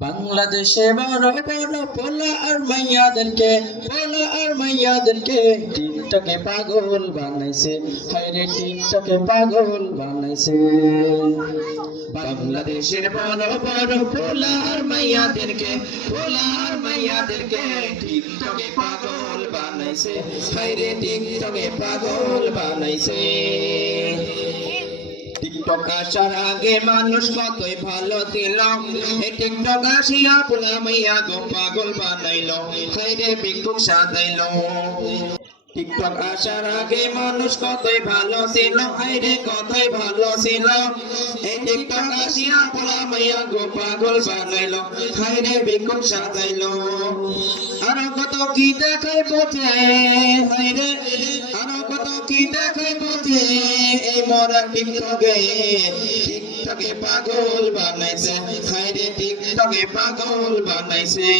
বাংলাদেশে বড় বড় পোলা আর মাইয়াদেরকে, পোলা আর মাইয়াদেরকে টিকটকে পাগল বানাইছে। হায়রে টিকটকে পাগল বানাইছে। বাংলাদেশের বড় বড় পোলা আর মাইয়াদেরকে, পোলা আর মাইয়াদেরকে টিকটকে পাগল বানাইছে। হায়রে টিকটকে পাগল বানাইছে। আসার আগে মানুষ কতই ভালো ছিল? এই টিকটক আসিয়া পোলা মাইয়া গো পাগল বানাইল। হাইরে বিক্ষুক সাজাইল। টিকটক আসার আগে মানুষ কতই ভালো ছিল? হাইরে কতই ভালো ছিল? টিকটক আসিয়া পোলা মাইয়া গো পাগল বানাইল। হাইরে আরও কত কি দেখাই বোঝে হাইরে আরও কত কি মরা টিকটকে পাগল বানাইছে। হাইরে টিকটকে পাগল বানাইছে।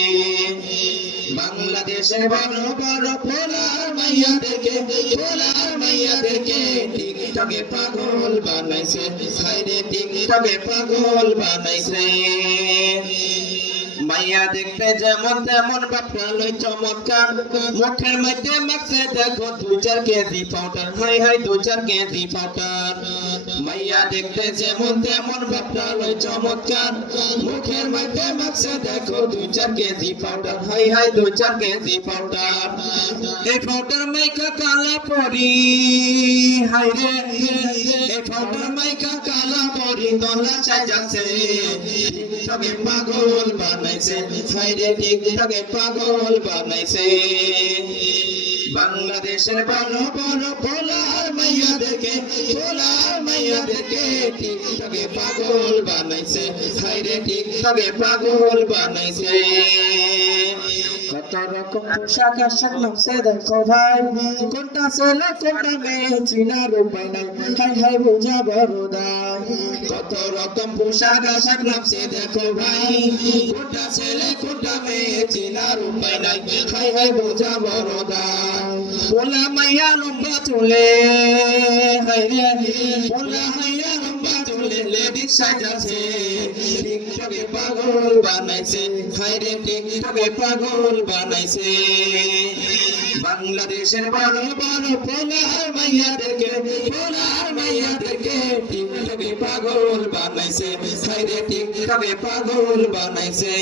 বাংলাদেশের বড় বড় পোলার মাইয়াদেরকে পোলার মাইয়াদেরকে টিকটকে পাগল বানাইছে। হাইরে টিকটকে পাগল বানাইছে। মাইয়া দেখতে যেমন তেমন বাপরালয় চমৎকার। মুখের মধ্যে মাখছে, দেখো দু চার কেজি পাউডার হাই হাই দু চার কেজি পাউডার মাইয়া দেখতে যেমন তেমন বাপরালয় চমৎকার। মুখের মধ্যে মাখছে, দেখো দু চার কেজি পাউডার হাই হাই দু চার কেজি পাউডার এই পাউডার মাইকা কালা পরি। হাই রে। পাগল বানাইছে সাইডে টিকটকে পাগল বানাইছে। বাংলাদেশের বড় বড় পোলার মাইয়াদেরকে পোলার মাইয়াদেরকে টিকটকে পাগল বানাইছে সাইডে টিকটকে পাগল বানাইছে। রকম পোশাক আশাক নকশে দেখো ভাই কোনটা ছেলে কোনটা মেয়ে চিনার উপায় নাই হাই হাই বোঝা বড় দায় কত রকম পোশাক আশাক নকশে দেখো ভাই কোনটা ছেলে কোনটা মেয়ে চিনার উপায় নাই। হাই হাই, বোঝা বড় দায়। পোলা মাইয়া লম্বা চলে, হাই রে পোলা মাইয়া সাজাছে টিকটকে পাগল বানাইছে। হাই রে টিকটকে পাগল বানাইছে। বাংলাদেশের বড় বড় পোলার মাইয়াদেরকে পোলার মাইয়াদেরকে টিকটকে পাগল বানাইছে। হাই রে টিকটকে পাগল বানাইছে।